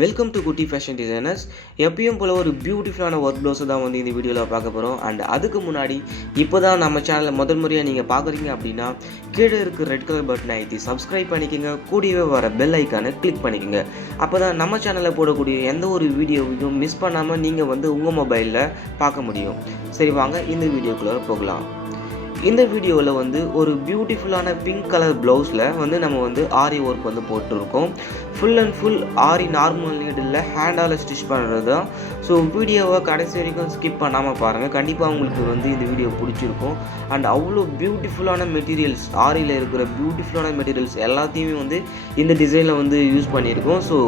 Welcome to குட்டி fashion designers. எப்பயும் போல் ஒரு பியூட்டிஃபுல்லான ஒர்க் ப்ளவுஸை தான் வந்து இந்த வீடியோவில் பார்க்க போகிறோம். அண்ட் அதுக்கு முன்னாடி இப்போ தான் நம்ம சேனலை முதல் முறையாக நீங்கள் பார்க்குறீங்க அப்படின்னா கீழே இருக்க ரெட் கலர் பட்டனை அழுத்தி சப்ஸ்கிரைப் பண்ணிக்கோங்க. கூடவே வர பெல் ஐக்கானை கிளிக் பண்ணிக்கோங்க. அப்போ தான் நம்ம சேனலில் போடக்கூடிய எந்த ஒரு வீடியோவையும் மிஸ் பண்ணாமல் நீங்கள் வந்து உங்கள் மொபைலில் பார்க்க முடியும். சரி, வாங்க இந்த வீடியோக்குள்ளே போகலாம். இந்த வீடியோவில் வந்து ஒரு பியூட்டிஃபுல்லான பிங்க் கலர் ப்ளவுஸில் வந்து நம்ம வந்து ஆரி ஒர்க் வந்து போட்டிருக்கோம். Full and full aari normal needle ஹேண்டால் ஸ்டிச் பண்ணுறது தான். ஸோ வீடியோவை கடைசி வரைக்கும் ஸ்கிப் பண்ணாமல் பாருங்கள். கண்டிப்பாக உங்களுக்கு வந்து இந்த வீடியோ பிடிச்சிருக்கும். அண்ட் அவ்வளோ பியூட்டிஃபுல்லான மெட்டீரியல்ஸ், ஆரியில் இருக்கிற பியூட்டிஃபுல்லான மெட்டீரியல்ஸ் எல்லாத்தையுமே வந்து இந்த டிசைனில் வந்து யூஸ் பண்ணியிருக்கோம். ஸோ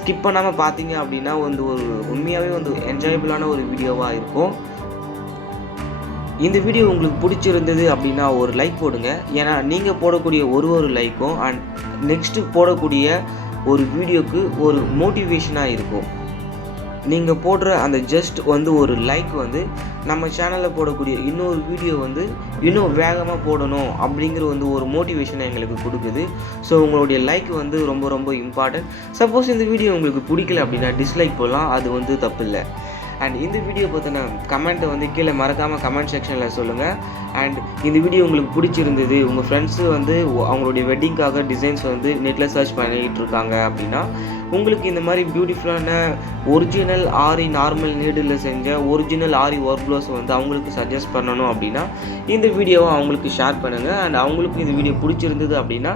ஸ்கிப் பண்ணாமல் பார்த்தீங்க அப்படின்னா வந்து ஒரு உண்மையாகவே வந்து என்ஜாயபிளான ஒரு வீடியோவாக இருக்கும். இந்த வீடியோ உங்களுக்கு பிடிச்சிருந்தது அப்படின்னா ஒரு லைக் போடுங்க. ஏன்னா நீங்கள் போடக்கூடிய ஒரு லைக்கும் அண்ட் நெக்ஸ்ட்டு போடக்கூடிய ஒரு வீடியோக்கு ஒரு மோட்டிவேஷனாக இருக்கும். நீங்கள் போடுற அந்த ஜஸ்ட் வந்து ஒரு லைக் வந்து நம்ம சேனலில் போடக்கூடிய இன்னொரு வீடியோ வந்து இன்னும் வேகமாக போடணும் அப்படிங்கிற வந்து ஒரு மோட்டிவேஷனை எங்களுக்கு கொடுக்குது. ஸோ உங்களுடைய லைக் வந்து ரொம்ப ரொம்ப இம்பார்ட்டன்ட். சப்போஸ் இந்த வீடியோ உங்களுக்கு பிடிக்கல அப்படின்னா டிஸ்லைக் போடலாம், அது வந்து தப்பு இல்லை. அண்ட் இந்த வீடியோ பற்றின கமெண்ட்டை வந்து கீழே மறக்காமல் கமெண்ட் செக்ஷனில் சொல்லுங்கள். அண்ட் இந்த வீடியோ உங்களுக்கு பிடிச்சிருந்தது, உங்கள் ஃப்ரெண்ட்ஸு வந்து அவங்களுடைய வெட்டிங்காக டிசைன்ஸ் வந்து நெட்டில் சர்ச் பண்ணிகிட்டு இருக்காங்க அப்படின்னா உங்களுக்கு இந்த மாதிரி பியூட்டிஃபுல்லான ஒரிஜினல் ஆரி நார்மல் நீடில் செஞ்ச ஒரிஜினல் ஆரி ஒர்க் ப்ளவுஸ் வந்து அவங்களுக்கு சஜஸ்ட் பண்ணணும் அப்படின்னா இந்த வீடியோவை அவங்களுக்கு ஷேர் பண்ணுங்கள். அண்ட் அவங்களுக்கு இந்த வீடியோ பிடிச்சிருந்தது அப்படின்னா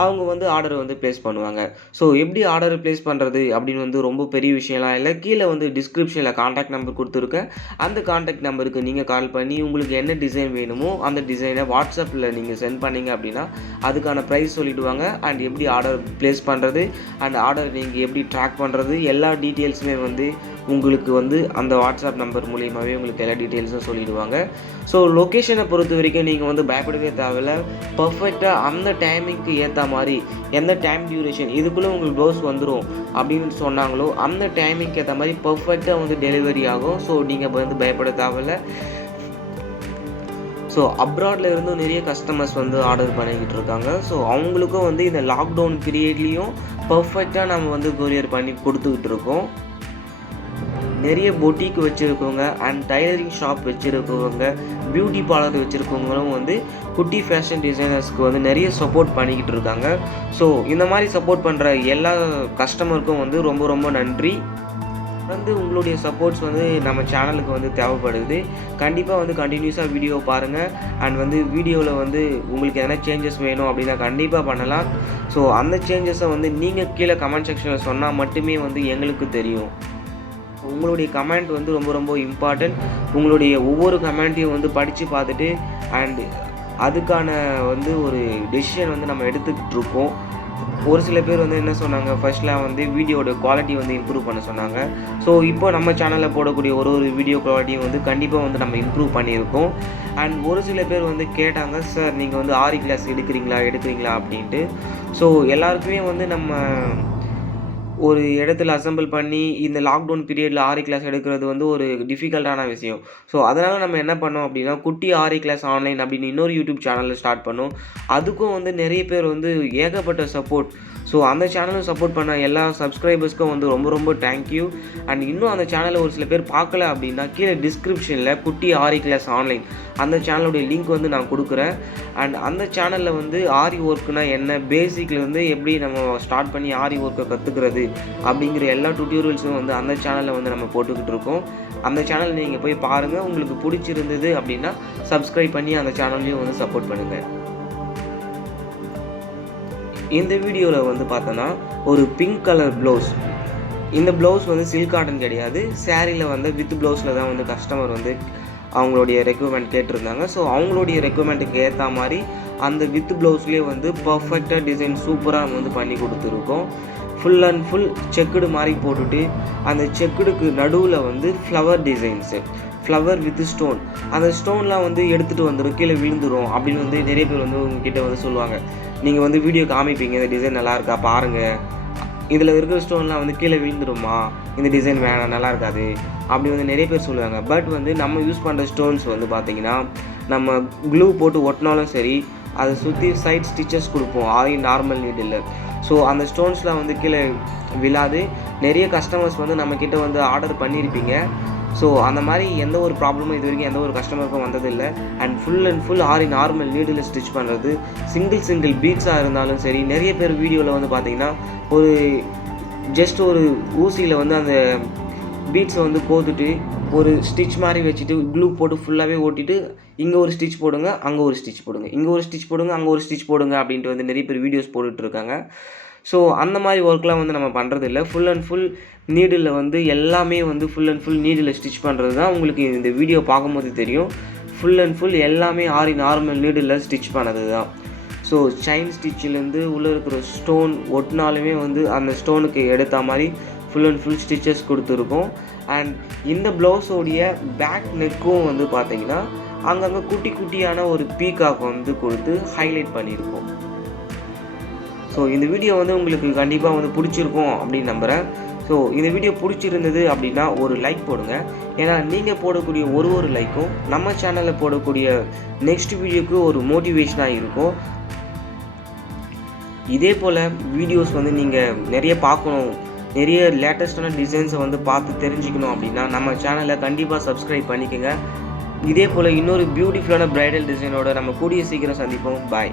அவங்க வந்து ஆர்டரை வந்து ப்ளேஸ் பண்ணுவாங்க. ஸோ எப்படி ஆர்டர் ப்ளேஸ் பண்ணுறது அப்படின்னு வந்து ரொம்ப பெரிய விஷயம்லாம் இல்லை. கீழே வந்து டிஸ்கிரிப்ஷனில் காண்டாக்ட் நம்பர் கொடுத்துருக்கேன். அந்த காண்டாக்ட் நம்பருக்கு நீங்கள் கால் பண்ணி உங்களுக்கு என்ன டிசைன் வேணுமோ அந்த டிசைனை வாட்ஸ்அப்பில் நீங்கள் சென்ட் பண்ணிங்க அப்படின்னா அதுக்கான ப்ரைஸ் சொல்லிவிடுவாங்க. அண்ட் எப்படி ஆர்டர் ப்ளேஸ் பண்ணுறது அண்ட் ஆர்டர் நீங்கள் எப்படி ட்ராக் பண்ணுறது எல்லா டீட்டெயில்ஸுமே வந்து உங்களுக்கு வந்து அந்த வாட்ஸ்அப் நம்பர் மூலியமாகவே உங்களுக்கு எல்லா டீட்டெயில்ஸும் சொல்லிவிடுவாங்க. ஸோ லொக்கேஷனை பொறுத்த வரைக்கும் நீங்கள் வந்து பயப்படவே தேவையில்லை. பர்ஃபெக்டாக அந்த டைமிங்க்கு ஏற்ற மாதிரி எந்த டைம் டியூரேஷன் இதுக்குள்ளே உங்களுக்கு ப்ளவுஸ் வந்துடும் அப்படின்னு சொன்னாங்களோ அந்த டைமிங்க்கு ஏற்ற மாதிரி பர்ஃபெக்டாக வந்து டெலிவரி ஆகும். ஸோ நீங்கள் வந்து பயப்பட தேவையில்லை. ஸோ அப்ராடில் இருந்தும் நிறைய கஸ்டமர்ஸ் வந்து ஆர்டர் பண்ணிக்கிட்டு இருக்காங்க. ஸோ அவங்களுக்கும் வந்து இந்த லாக்டவுன் பீரியட்லேயும் பர்ஃபெக்டாக நம்ம வந்து கொரியர் பண்ணி கொடுத்துக்கிட்டு இருக்கோம். நிறைய பொட்டிக் வச்சுருக்கவங்க அண்ட் டைலரிங் ஷாப் வச்சுருக்கவங்க, பியூட்டி பார்லர் வச்சுருக்கவங்களும் வந்து குட்டி ஃபேஷன் டிசைனர்ஸ்க்கு வந்து நிறைய சப்போர்ட் பண்ணிக்கிட்டு இருக்காங்க. ஸோ இந்த மாதிரி சப்போர்ட் பண்ணுற எல்லா கஸ்டமருக்கும் வந்து ரொம்ப ரொம்ப நன்றி. வந்து உங்களுடைய சப்போர்ட்ஸ் வந்து நம்ம சேனலுக்கு வந்து தேவைப்படுது. கண்டிப்பாக வந்து கண்டினியூஸாக வீடியோ பாருங்கள். அண்ட் வந்து வீடியோவில் வந்து உங்களுக்கு எதனா சேஞ்சஸ் வேணும் அப்படின்னா கண்டிப்பாக பண்ணலாம். ஸோ அந்த சேஞ்சஸை வந்து நீங்கள் கீழே கமெண்ட் செக்ஷனில் சொன்னால் மட்டுமே வந்து எங்களுக்கு தெரியும். உங்களுடைய கமெண்ட் வந்து ரொம்ப ரொம்ப இம்பார்ட்டன்ட். உங்களுடைய ஒவ்வொரு கமெண்ட்டையும் வந்து படித்து பார்த்துட்டு அண்ட் அதுக்கான வந்து ஒரு டெசிஷன் வந்து நம்ம எடுத்துக்கிட்டு இருக்கோம். ஒரு சில பேர் வந்து என்ன சொன்னாங்க, ஃபர்ஸ்ட்லாம் வந்து வீடியோட குவாலிட்டி வந்து இம்ப்ரூவ் பண்ண சொன்னாங்க. ஸோ இப்போ நம்ம சேனலில் போடக்கூடிய ஒரு வீடியோ குவாலிட்டியும் வந்து கண்டிப்பாக வந்து நம்ம இம்ப்ரூவ் பண்ணியிருக்கோம். அண்ட் ஒரு சில பேர் வந்து கேட்டாங்க, சார் நீங்கள் வந்து ஆரி கிளாஸ் எடுக்கிறீங்களா அப்படின்ட்டு. ஸோ எல்லாருக்குமே வந்து நம்ம ஒரு இடத்துல அசெம்பிள் பண்ணி இந்த லாக்டவுன் பீரியடில் ஆரி கிளாஸ் எடுக்கிறது வந்து ஒரு டிஃபிகல்ட்டான விஷயம். ஸோ அதனால் நம்ம என்ன பண்ணோம் அப்படின்னா குட்டி ஆரி கிளாஸ் ஆன்லைன் அப்படின்னு இன்னொரு யூடியூப் சேனலில் ஸ்டார்ட் பண்ணோம். அதுக்கும் வந்து நிறைய பேர் வந்து ஏகப்பட்ட சப்போர்ட். ஸோ அந்த சேனலும் சப்போர்ட் பண்ண எல்லா சப்ஸ்கிரைபர்ஸ்க்கும் வந்து ரொம்ப ரொம்ப தேங்க்யூ. அண்ட் இன்னும் அந்த சேனலில் ஒரு சில பேர் பார்க்கல அப்படின்னா கீழே டிஸ்கிரிப்ஷனில் குட்டி ஆரி கிளாஸ் ஆன்லைன் அந்த சேனலுடைய லிங்க் வந்து நான் கொடுக்குறேன். அண்ட் அந்த சேனலில் வந்து ஆரி ஒர்க்குனா என்ன, பேசிக்கில் வந்து எப்படி நம்ம ஸ்டார்ட் பண்ணி ஆரி ஒர்க்கை கற்றுக்கிறது அப்படிங்கிற எல்லா டியூட்டோரியல்ஸும் வந்து அந்த சேனலில் வந்து நம்ம போட்டுக்கிட்டு இருக்கோம். அந்த சேனல் நீங்கள் போய் பாருங்கள். உங்களுக்கு பிடிச்சிருந்தது அப்படின்னா சப்ஸ்கிரைப் பண்ணி அந்த சேனல்லையும் வந்து சப்போர்ட் பண்ணுங்கள். இந்த வீடியோவில் வந்து பார்த்தோன்னா ஒரு பிங்க் கலர் ப்ளவுஸ். இந்த ப்ளவுஸ் வந்து சில்க் காட்டன் கிடையாது, சாரியில் வந்து வித் ப்ளவுஸில் தான் வந்து கஸ்டமர் வந்து அவங்களுடைய ரெக்குவயர்மெண்ட் கேட்டிருந்தாங்க. ஸோ அவங்களுடைய ரெக்குவயர்மெண்ட்டுக்கு ஏற்ற மாதிரி அந்த வித் ப்ளவுஸ்லேயே வந்து பர்ஃபெக்டாக டிசைன் சூப்பராக நம்ம வந்து பண்ணி கொடுத்துருக்கோம். ஃபுல் அண்ட் ஃபுல் செக்குடு மாதிரி போட்டுட்டு அந்த செக்குடுக்கு நடுவில் வந்து flower designs, flower with stone. அந்த ஸ்டோன்லாம் வந்து எடுத்துகிட்டு வந்துடும், கீழே விழுந்துடும் அப்படின்னு வந்து நிறைய பேர் வந்து உங்ககிட்ட வந்து சொல்லுவாங்க. நீங்கள் வந்து வீடியோ காமிப்பீங்க, இந்த டிசைன் நல்லா இருக்கா பாருங்கள், இதில் இருக்கிற ஸ்டோன்லாம் வந்து கீழே விழுந்துடுமா, இந்த டிசைன் வேணாம் நல்லா இருக்காது அப்படி வந்து நிறைய பேர் சொல்லுவாங்க. பட் வந்து நம்ம யூஸ் பண்ணுற ஸ்டோன்ஸ் வந்து பார்த்திங்கன்னா நம்ம க்ளூ போட்டு ஒட்டினாலும் சரி அதை சுற்றி சைட் ஸ்டிச்சஸ் கொடுப்போம் ஆரி நார்மல் நீடில். ஸோ அந்த ஸ்டோன்ஸ்லாம் வந்து கீழே விழாது. நிறைய கஸ்டமர்ஸ் வந்து நம்மக்கிட்ட வந்து ஆர்டர் பண்ணியிருப்பீங்க. ஸோ அந்த மாதிரி எந்த ஒரு ப்ராப்ளமும் இது வரைக்கும் எந்த ஒரு கஸ்டமருக்கும் வந்ததில்லை. And full aari normal needle stitch பண்ணுறது, சிங்கிள் பீட்ஸாக இருந்தாலும் சரி. நிறைய பேர் வீடியோவில் வந்து பார்த்திங்கன்னா ஒரு ஜஸ்ட் ஒரு ஊசியில் வந்து அந்த பீட்ஸை வந்து கோத்துட்டு ஒரு ஸ்டிச் மாதிரி வச்சுட்டு க்ளூ போட்டு ஃபுல்லாகவே ஓட்டிட்டு இங்கே ஒரு ஸ்டிச் போடுங்க, அங்கே ஒரு ஸ்டிச் போடுங்க, இங்கே ஒரு ஸ்டிச் போடுங்க, அங்கே ஒரு ஸ்டிச் போடுங்க அப்படின்ட்டு வந்து நிறைய பேர் வீடியோஸ் போட்டுட்ருக்காங்க. ஸோ அந்த மாதிரி ஒர்க்லாம் வந்து நம்ம பண்ணுறதில்ல. ஃபுல் நீடில் வந்து எல்லாமே வந்து ஃபுல் நீடில் ஸ்டிச் பண்ணுறது தான். உங்களுக்கு இந்த வீடியோ பார்க்கும்போது தெரியும். ஃபுல் எல்லாமே ஆரி நார்மல் நீடில் ஸ்டிச் பண்ணது தான். ஸோ செயின் ஸ்டிச்சிலேருந்து உள்ளே இருக்கிற ஸ்டோன் ஒட்டினாலுமே வந்து அந்த ஸ்டோனுக்கு எடுத்த மாதிரி ஃபுல் ஸ்டிச்சஸ் கொடுத்துருக்கோம். அண்ட் இந்த ப்ளவுஸோடைய பேக் நெக்கும் வந்து பார்த்திங்கன்னா அங்கங்கே குட்டியான ஒரு பீகாக் வந்து கொடுத்து ஹைலைட் பண்ணியிருக்கோம். ஸோ இந்த வீடியோ வந்து உங்களுக்கு கண்டிப்பாக வந்து பிடிச்சிருக்கும் அப்படின்னு நம்புகிறேன். ஸோ இந்த வீடியோ பிடிச்சிருந்தது அப்படின்னா ஒரு லைக் போடுங்க. ஏன்னா நீங்கள் போடக்கூடிய ஒரு லைக்கும் நம்ம சேனலில் போடக்கூடிய நெக்ஸ்ட் வீடியோக்கு ஒரு மோட்டிவேஷனாக இருக்கும். இதே போல் வீடியோஸ் வந்து நீங்கள் நிறைய பார்க்கணும், நிறைய லேட்டஸ்டான டிசைன்ஸை வந்து பார்த்து தெரிஞ்சுக்கணும் அப்படின்னா நம்ம சேனலை கண்டிப்பாக சப்ஸ்கிரைப் பண்ணிக்கோங்க. இதே போல் இன்னொரு பியூட்டிஃபுல்லான ப்ரைடல் டிசைனோட நம்ம கூடிய சீக்கிரம் சந்திப்போம். பாய்.